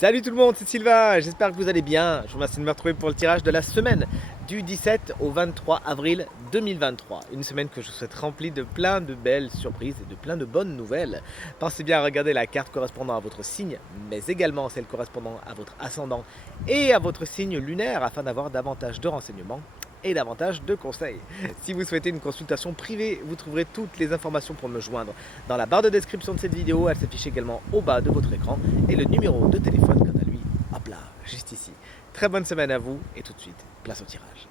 Salut tout le monde, c'est Sylvain, j'espère que vous allez bien. Je vous remercie de me retrouver pour le tirage de la semaine du 17 au 23 avril 2023. Une semaine que je vous souhaite remplie de plein de belles surprises et de plein de bonnes nouvelles. Pensez bien à regarder la carte correspondant à votre signe, mais également celle correspondant à votre ascendant et à votre signe lunaire afin d'avoir davantage de renseignements et davantage de conseils. Si vous souhaitez une consultation privée, vous trouverez toutes les informations pour me joindre dans la barre de description de cette vidéo. Elle s'affiche également au bas de votre écran et le numéro de téléphone quant à lui, hop là, juste ici. Très bonne semaine à vous et tout de suite, place au tirage.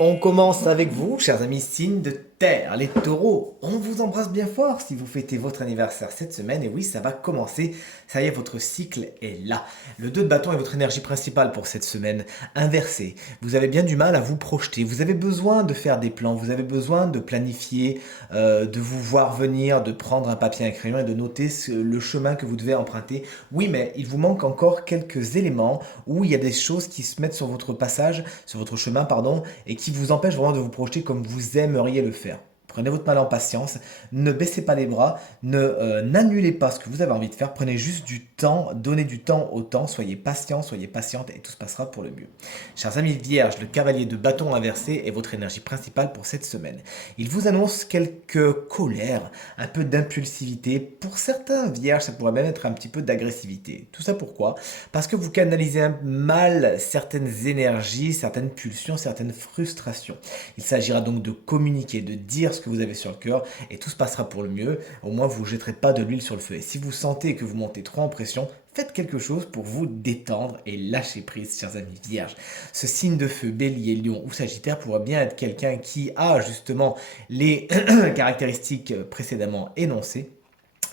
On commence avec vous, chers amis signes de terre, les taureaux. On vous embrasse bien fort si vous fêtez votre anniversaire cette semaine. Et oui, ça va commencer. Ça y est, votre cycle est là. Le 2 de bâton est votre énergie principale pour cette semaine. Inversée. Vous avez bien du mal à vous projeter. Vous avez besoin de faire des plans. Vous avez besoin de planifier, de vous voir venir, de prendre un papier et un crayon et de noter le chemin que vous devez emprunter. Oui, mais il vous manque encore quelques éléments où il y a des choses qui se mettent sur votre passage, sur votre chemin, pardon, et qui vous empêche vraiment de vous projeter comme vous aimeriez le faire. Prenez votre mal en patience, ne baissez pas les bras, n'annulez pas ce que vous avez envie de faire, prenez juste du temps, donnez du temps au temps, soyez patient, soyez patiente et tout se passera pour le mieux. Chers amis vierges, le cavalier de bâton inversé est votre énergie principale pour cette semaine. Il vous annonce quelques colères, un peu d'impulsivité. Pour certains vierges, ça pourrait même être un petit peu d'agressivité. Tout ça pourquoi? Parce que vous canalisez mal certaines énergies, certaines pulsions, certaines frustrations. Il s'agira donc de communiquer, de dire ce que vous avez sur le cœur et tout se passera pour le mieux. Au moins, vous ne jetterez pas de l'huile sur le feu. Et si vous sentez que vous montez trop en pression, faites quelque chose pour vous détendre et lâcher prise, chers amis vierges. Ce signe de feu, bélier, lion ou sagittaire pourrait bien être quelqu'un qui a justement les caractéristiques précédemment énoncées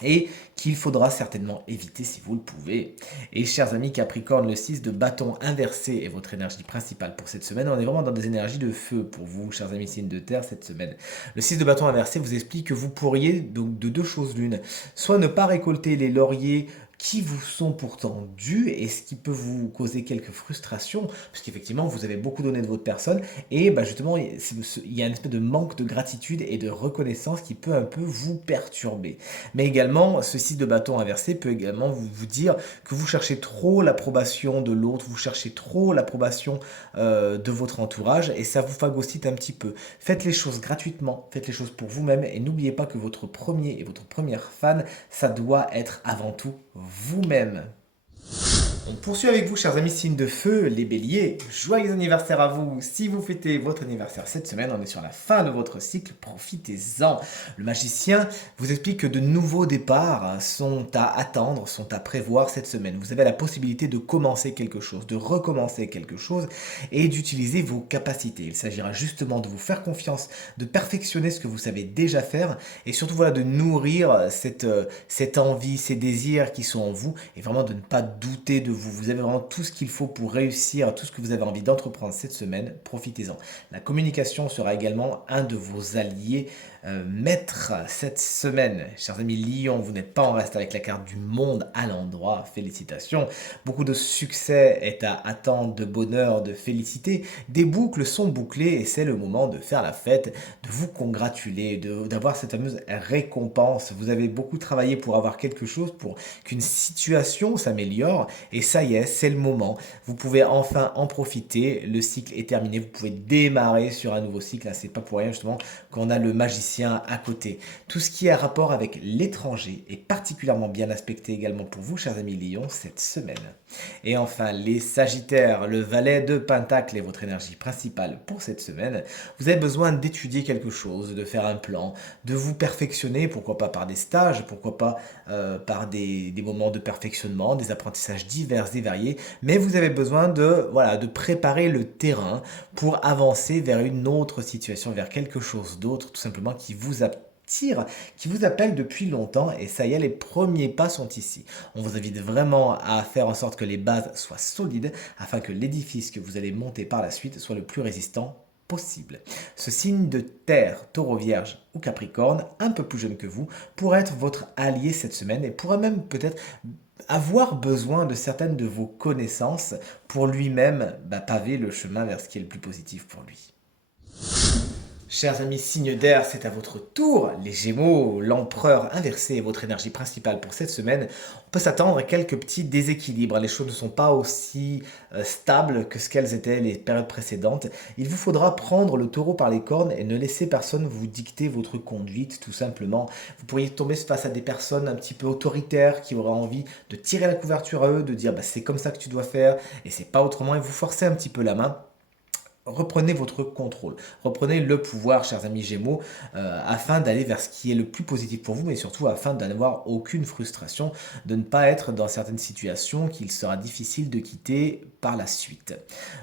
et qu'il faudra certainement éviter si vous le pouvez. Et chers amis Capricorne, le 6 de bâton inversé est votre énergie principale pour cette semaine. On est vraiment dans des énergies de feu pour vous, chers amis signes de terre, cette semaine. Le 6 de bâton inversé vous explique que vous pourriez, donc de deux choses l'une, soit ne pas récolter les lauriers qui vous sont pourtant dus et ce qui peut vous causer quelques frustrations, parce qu'effectivement vous avez beaucoup donné de votre personne et justement il y a une espèce de manque de gratitude et de reconnaissance qui peut un peu vous perturber. Mais également, ce 6 de bâton inversé peut également vous dire que vous cherchez trop l'approbation de l'autre, vous cherchez trop l'approbation de votre entourage et ça vous phagocyte un petit peu. Faites les choses gratuitement, faites les choses pour vous-même et n'oubliez pas que votre premier et votre première fan, ça doit être avant tout vous-même. On poursuit avec vous, chers amis signes de feu, les béliers. Joyeux anniversaire à vous. Si vous fêtez votre anniversaire cette semaine, on est sur la fin de votre cycle, profitez-en. Le magicien vous explique que de nouveaux départs sont à attendre, sont à prévoir cette semaine. Vous avez la possibilité de commencer quelque chose, de recommencer quelque chose et d'utiliser vos capacités. Il s'agira justement de vous faire confiance, de perfectionner ce que vous savez déjà faire et surtout voilà, de nourrir cette envie, ces désirs qui sont en vous et vraiment de ne pas douter de vous. Vous avez vraiment tout ce qu'il faut pour réussir tout ce que vous avez envie d'entreprendre cette semaine. Profitez-en. La communication sera également un de vos alliés maîtres cette semaine. Chers amis Lion, vous n'êtes pas en reste avec la carte du monde à l'endroit. Félicitations. Beaucoup de succès est à attendre, de bonheur, de félicité. Des boucles sont bouclées et c'est le moment de faire la fête, de vous congratuler, d'avoir cette fameuse récompense. Vous avez beaucoup travaillé pour avoir quelque chose, pour qu'une situation s'améliore et ça y est, c'est le moment. Vous pouvez enfin en profiter. Le cycle est terminé. Vous pouvez démarrer sur un nouveau cycle. C'est pas pour rien justement qu'on a le magicien à côté. Tout ce qui a rapport avec l'étranger est particulièrement bien aspecté également pour vous, chers amis Lions, cette semaine. Et enfin, les Sagittaires, le valet de Pentacle est votre énergie principale pour cette semaine. Vous avez besoin d'étudier quelque chose, de faire un plan, de vous perfectionner, pourquoi pas par des stages, pourquoi pas par des moments de perfectionnement, des apprentissages divers et variés, mais vous avez besoin de préparer le terrain pour avancer vers une autre situation, vers quelque chose d'autre, tout simplement qui vous attire, qui vous appelle depuis longtemps et ça y est, les premiers pas sont ici. On vous invite vraiment à faire en sorte que les bases soient solides afin que l'édifice que vous allez monter par la suite soit le plus résistant possible. Ce signe de terre, taureau vierge ou capricorne, un peu plus jeune que vous, pourrait être votre allié cette semaine et pourrait même peut-être avoir besoin de certaines de vos connaissances pour lui-même paver le chemin vers ce qui est le plus positif pour lui. Chers amis signes d'air, c'est à votre tour. Les Gémeaux, l'empereur inversé est votre énergie principale pour cette semaine. On peut s'attendre à quelques petits déséquilibres. Les choses ne sont pas aussi stables que ce qu'elles étaient les périodes précédentes. Il vous faudra prendre le taureau par les cornes et ne laisser personne vous dicter votre conduite, tout simplement. Vous pourriez tomber face à des personnes un petit peu autoritaires qui auraient envie de tirer la couverture à eux, de dire c'est comme ça que tu dois faire et c'est pas autrement, et vous forcer un petit peu la main. Reprenez votre contrôle, reprenez le pouvoir, chers amis Gémeaux, afin d'aller vers ce qui est le plus positif pour vous, mais surtout afin de n'avoir aucune frustration, de ne pas être dans certaines situations qu'il sera difficile de quitter par la suite.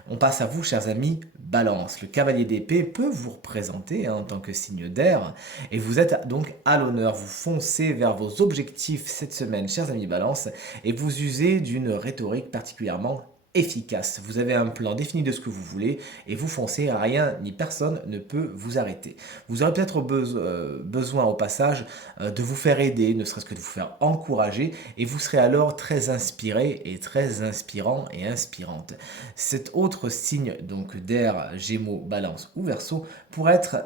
On passe à vous, chers amis Balance. Le cavalier d'épée peut vous représenter en tant que signe d'air, et vous êtes donc à l'honneur. Vous foncez vers vos objectifs cette semaine, chers amis Balance, et vous usez d'une rhétorique particulièrement efficace. Vous avez un plan défini de ce que vous voulez et vous foncez, rien ni personne ne peut vous arrêter. Vous aurez peut-être besoin au passage de vous faire aider, ne serait-ce que de vous faire encourager, et vous serez alors très inspiré et très inspirant et inspirante. Cet autre signe donc d'air, Gémeaux, Balance ou Verseau, pourrait être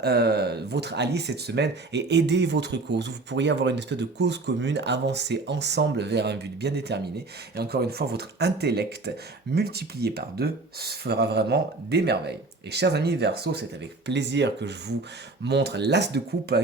votre allié cette semaine et aider votre cause. Vous pourriez avoir une espèce de cause commune, avancer ensemble vers un but bien déterminé, et encore une fois votre intellect multiplié par 2 fera vraiment des merveilles. Et chers amis Verseau, c'est avec plaisir que je vous montre l'as de coupe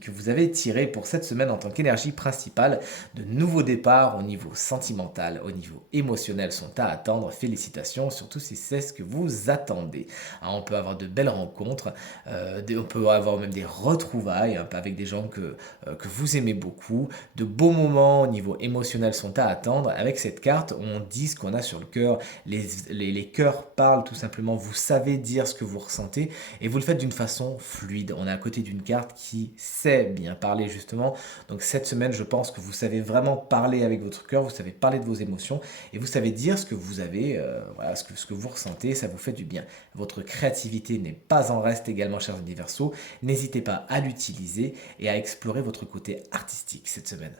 que vous avez tiré pour cette semaine en tant qu'énergie principale. De nouveaux départs au niveau sentimental, au niveau émotionnel sont à attendre. Félicitations, surtout si c'est ce que vous attendez. Alors, on peut avoir de belles rencontres, on peut avoir même des retrouvailles avec des gens que vous aimez beaucoup. De beaux moments au niveau émotionnel sont à attendre. Avec cette carte, on dit ce qu'on a sur le cœur. Les cœurs parlent tout simplement, vous savez dire ce que vous ressentez et vous le faites d'une façon fluide. On est à côté d'une carte qui sait bien parler justement. Donc cette semaine, je pense que vous savez vraiment parler avec votre cœur, vous savez parler de vos émotions et vous savez dire ce que vous avez, voilà, ce que vous ressentez, ça vous fait du bien. Votre créativité n'est pas en reste également, chers amis Verseaux. N'hésitez pas à l'utiliser et à explorer votre côté artistique cette semaine.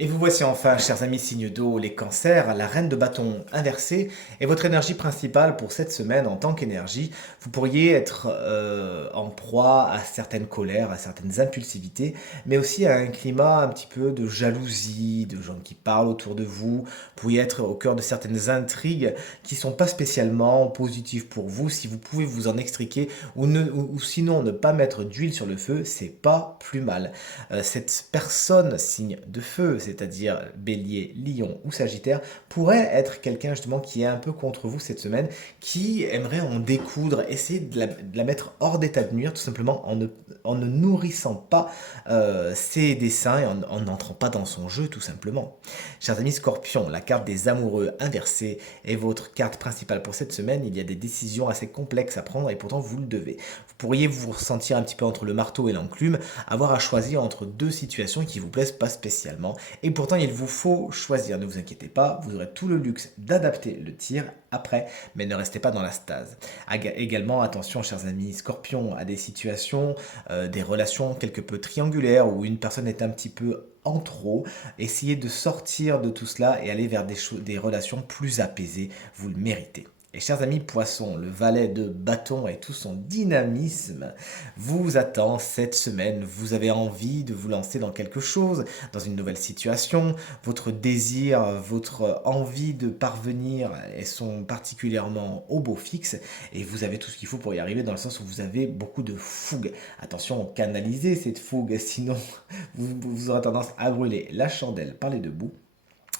Et vous voici enfin, chers amis signes d'eau, les cancers, la reine de bâton inversée est votre énergie principale pour cette semaine en tant qu'énergie. Vous pourriez être en proie à certaines colères, à certaines impulsivités, mais aussi à un climat un petit peu de jalousie, de gens qui parlent autour de vous. Vous pourriez être au cœur de certaines intrigues qui ne sont pas spécialement positives pour vous. Si vous pouvez vous en extriquer ou sinon ne pas mettre d'huile sur le feu, c'est pas plus mal. Cette personne, signe de feu, c'est-à-dire Bélier, Lion ou Sagittaire, pourrait être quelqu'un justement qui est un peu contre vous cette semaine, qui aimerait en découdre, essayer de la mettre hors d'état de nuire, tout simplement en ne nourrissant pas ses desseins et en n'entrant pas dans son jeu, tout simplement. Chers amis Scorpions, la carte des amoureux inversée est votre carte principale pour cette semaine. Il y a des décisions assez complexes à prendre et pourtant vous le devez. Vous pourriez vous ressentir un petit peu entre le marteau et l'enclume, avoir à choisir entre deux situations qui vous plaisent pas spécialement. Et pourtant, il vous faut choisir. Ne vous inquiétez pas, vous aurez tout le luxe d'adapter le tir après, mais ne restez pas dans la stase. Également, attention, chers amis Scorpions, à des situations, des relations quelque peu triangulaires où une personne est un petit peu en trop. Essayez de sortir de tout cela et aller vers des relations plus apaisées. Vous le méritez. Et chers amis poissons, le valet de bâton et tout son dynamisme vous attend cette semaine. Vous avez envie de vous lancer dans quelque chose, dans une nouvelle situation. Votre désir, votre envie de parvenir sont particulièrement au beau fixe et vous avez tout ce qu'il faut pour y arriver, dans le sens où vous avez beaucoup de fougue. Attention, canalisez cette fougue, sinon vous aurez tendance à brûler la chandelle par les deux bouts.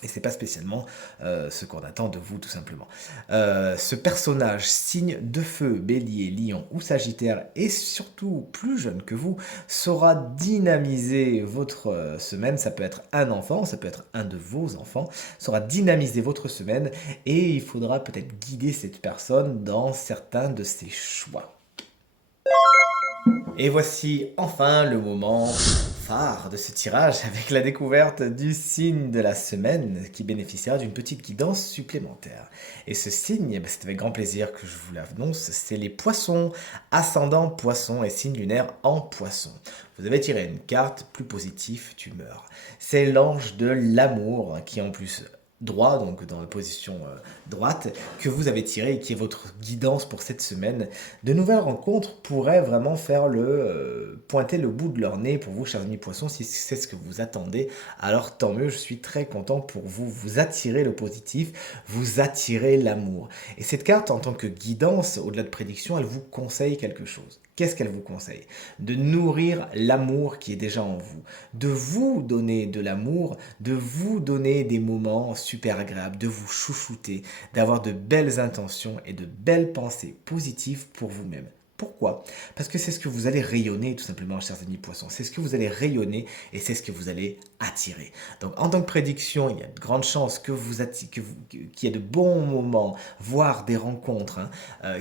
Et c'est pas spécialement ce qu'on attend de vous, tout simplement. Ce personnage, signe de feu, bélier, lion ou sagittaire, et surtout plus jeune que vous, saura dynamiser votre semaine. Ça peut être un enfant, ça peut être un de vos enfants, saura dynamiser votre semaine, et il faudra peut-être guider cette personne dans certains de ses choix. Et voici enfin le moment phare de ce tirage avec la découverte du signe de la semaine qui bénéficiera d'une petite guidance supplémentaire. Et ce signe, c'est avec grand plaisir que je vous l'annonce, c'est les poissons, ascendant poisson et signe lunaire en poisson. Vous avez tiré une carte plus positive, tu meurs. C'est l'ange de l'amour qui en plus droit, donc dans la position droite, que vous avez tiré et qui est votre guidance pour cette semaine. De nouvelles rencontres pourraient vraiment faire pointer le bout de leur nez pour vous, chers amis poissons, si c'est ce que vous attendez. Alors tant mieux, je suis très content pour vous. Vous attirez le positif, vous attirez l'amour. Et cette carte, en tant que guidance, au-delà de prédiction, elle vous conseille quelque chose. Qu'est-ce qu'elle vous conseille? De nourrir l'amour qui est déjà en vous, de vous donner de l'amour, de vous donner des moments super agréables, de vous chouchouter, d'avoir de belles intentions et de belles pensées positives pour vous-même. Pourquoi? Parce que c'est ce que vous allez rayonner tout simplement, chers amis poissons. C'est ce que vous allez rayonner et c'est ce que vous allez attirer. Donc en tant que prédiction, il y a de grandes chances qu'il y ait de bons moments, voire des rencontres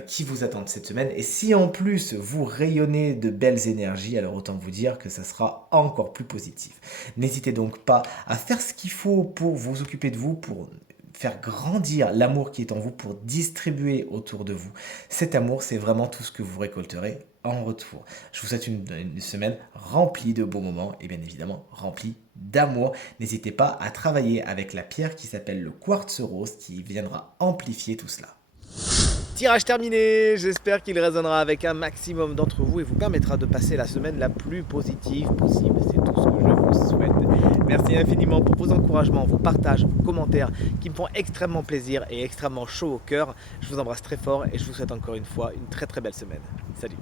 qui vous attendent cette semaine. Et si en plus vous rayonnez de belles énergies, alors autant vous dire que ça sera encore plus positif. N'hésitez donc pas à faire ce qu'il faut pour vous occuper de vous, pour faire grandir l'amour qui est en vous, pour distribuer autour de vous. Cet amour, c'est vraiment tout ce que vous récolterez en retour. Je vous souhaite une semaine remplie de beaux moments et bien évidemment remplie d'amour. N'hésitez pas à travailler avec la pierre qui s'appelle le quartz rose qui viendra amplifier tout cela. Tirage terminé, j'espère qu'il résonnera avec un maximum d'entre vous et vous permettra de passer la semaine la plus positive possible. C'est tout ce que je vous souhaite. Merci infiniment pour vos encouragements, vos partages, vos commentaires qui me font extrêmement plaisir et extrêmement chaud au cœur. Je vous embrasse très fort et je vous souhaite encore une fois une très très belle semaine. Salut!